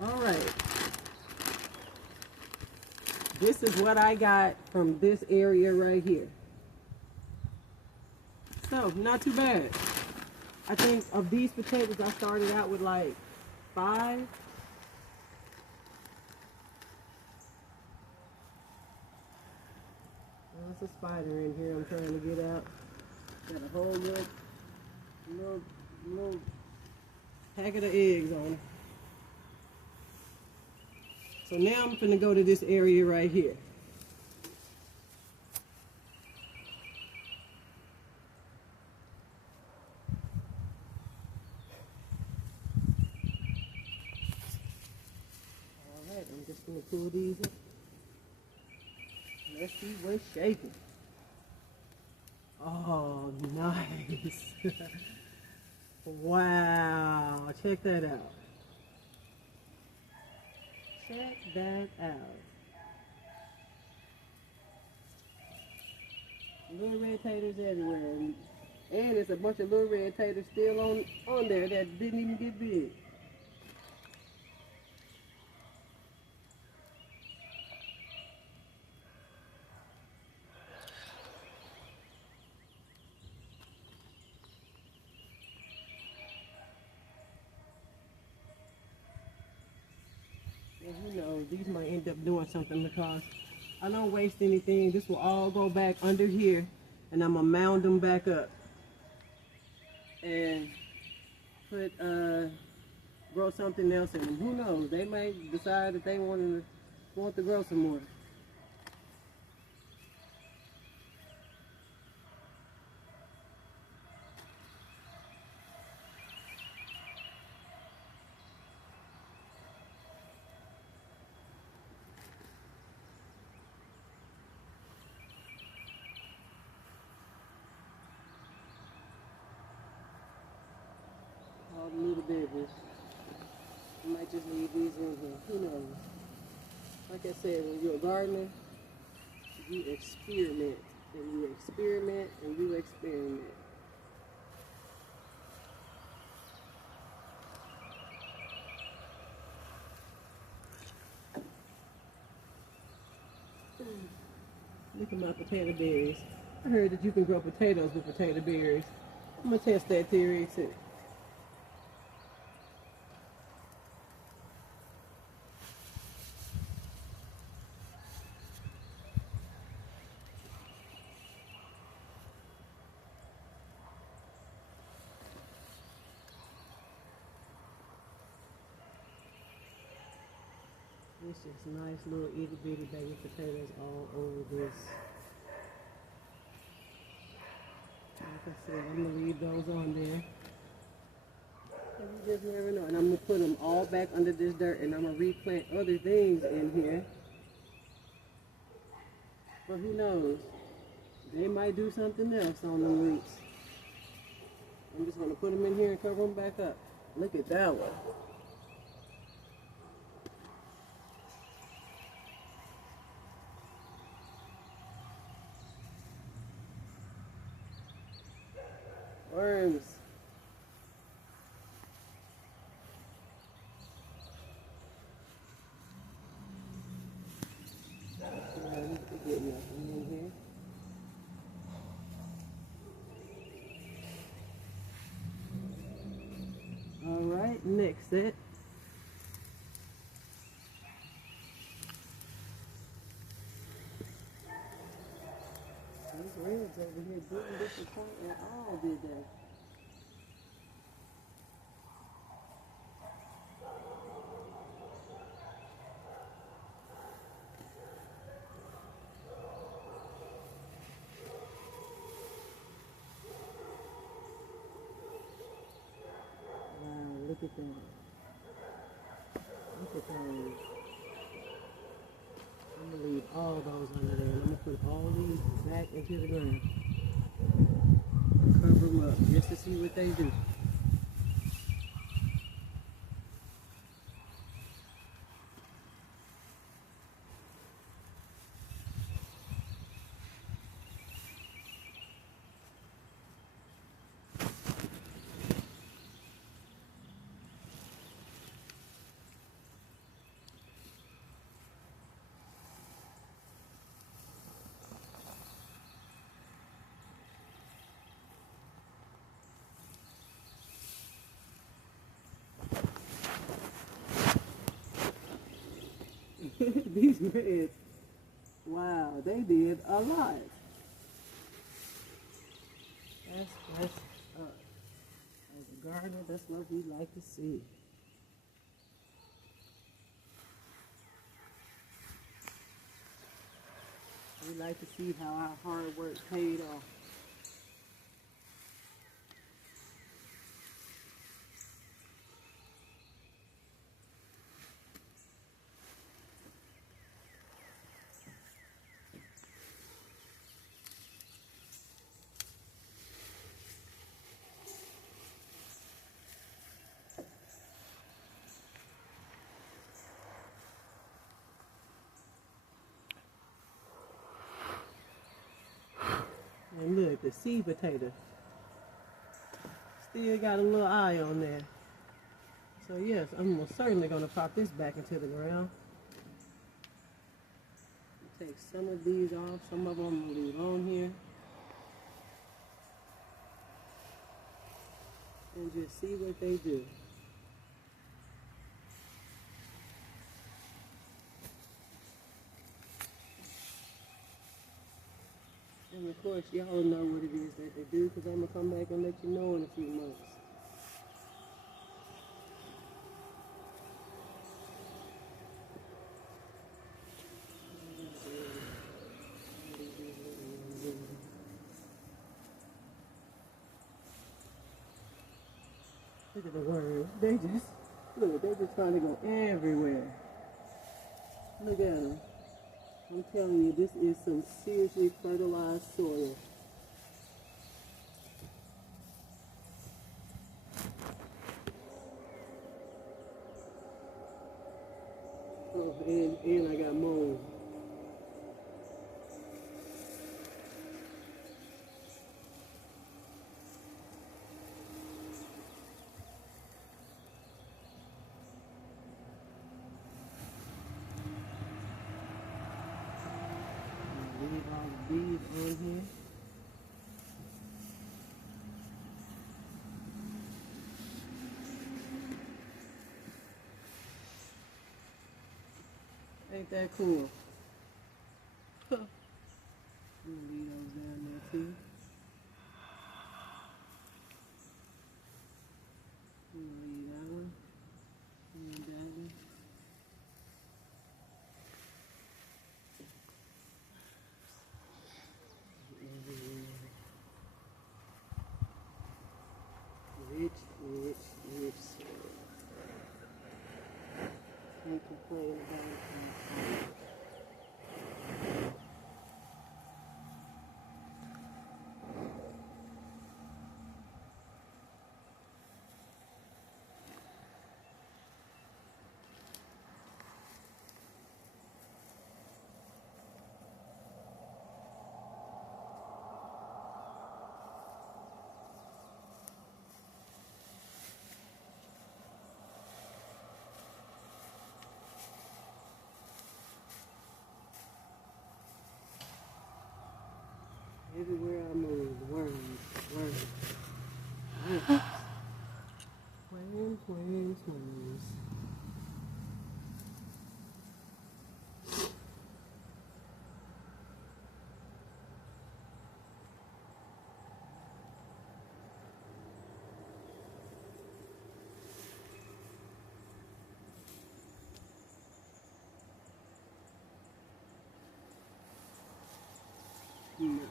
All right. This is what I got from this area right here. So, not too bad. I think of these potatoes, I started out with like 5. There's a spider in here I'm trying to get out. Got a whole little packet of eggs on it. So now I'm gonna go to this area right here. All right, I'm just gonna pull these up. Let's see what's shaking. Oh, nice. Wow, check that out. Check that out. Little red taters everywhere. And there's a bunch of little red taters still on there that didn't even get big. And who knows, these might end up doing something because I don't waste anything. This will all go back under here and I'm gonna mound them back up and put grow something else in them. Who knows? They might decide that they want to grow some more. All the little babies. I might just leave these in here. Who knows? Like I said, when you're a gardener, you experiment. And you experiment and you experiment. Look at my potato berries. I heard that you can grow potatoes with potato berries. I'm going to test that theory too. It's just nice little itty bitty baby potatoes all over this. Like I said, I'm going to leave those on there. And you just never know. And I'm going to put them all back under this dirt and I'm going to replant other things in here. But who knows? They might do something else on the roots. I'm just going to put them in here and cover them back up. Look at that one. Worms. All right, next set. These reds over here didn't disappoint at all, did they? Wow, look at that. Look at those. I'm going to leave all those under there. And I'm going to put all these back into the ground. Cover them up just to see what they do. these reds. Wow, they did a lot. That's as a gardener, that's what we like to see. We like to see how our hard work paid off. And look, the seed potato still got a little eye on there. So yes, I'm most certainly going to pop this back into the ground. Take some of these off, some of them I'm going to leave on here. And just see what they do. And of course, y'all know what it is that they do, because I'm going to come back and let you know in a few months. Look at the worms. They're just trying to go everywhere. Look at them. I'm telling you, this is some seriously fertilized soil. Oh, and I got mold. Leave all the bees on here. Ain't that cool? I'm gonna leave those down there too. I'm gonna leave that one. And that one. Rich soil. Can't complain about it. Everywhere I move, worms. Worms. Nice.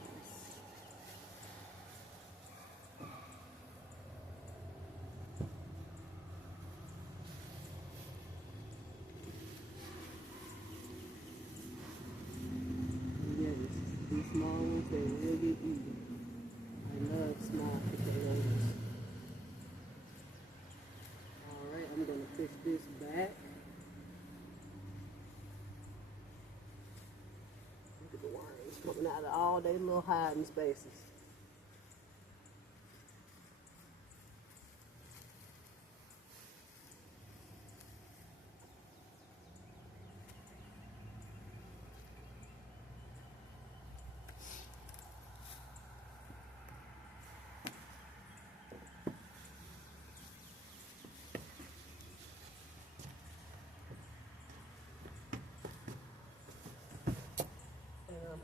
Yes, these small ones, they really eat. I love small potatoes. Alright, I'm going to push this back. Look at the worms coming out of all their little hiding spaces.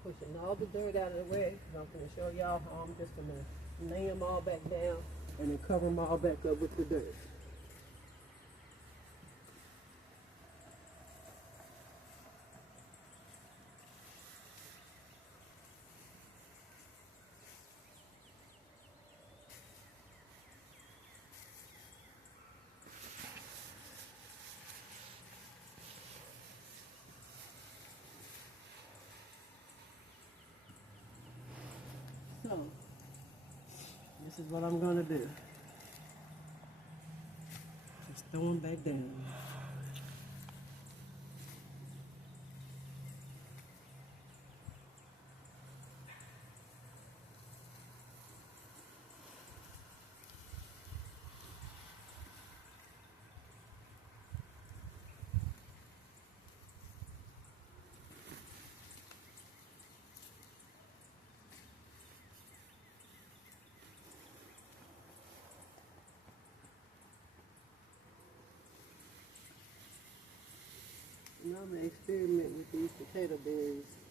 pushing all the dirt out of the way. I'm going to show y'all how I'm just going to lay them all back down and then cover them all back up with the dirt. So, this is what I'm going to do. Just throw them back down. And I'm going to experiment with these potato berries.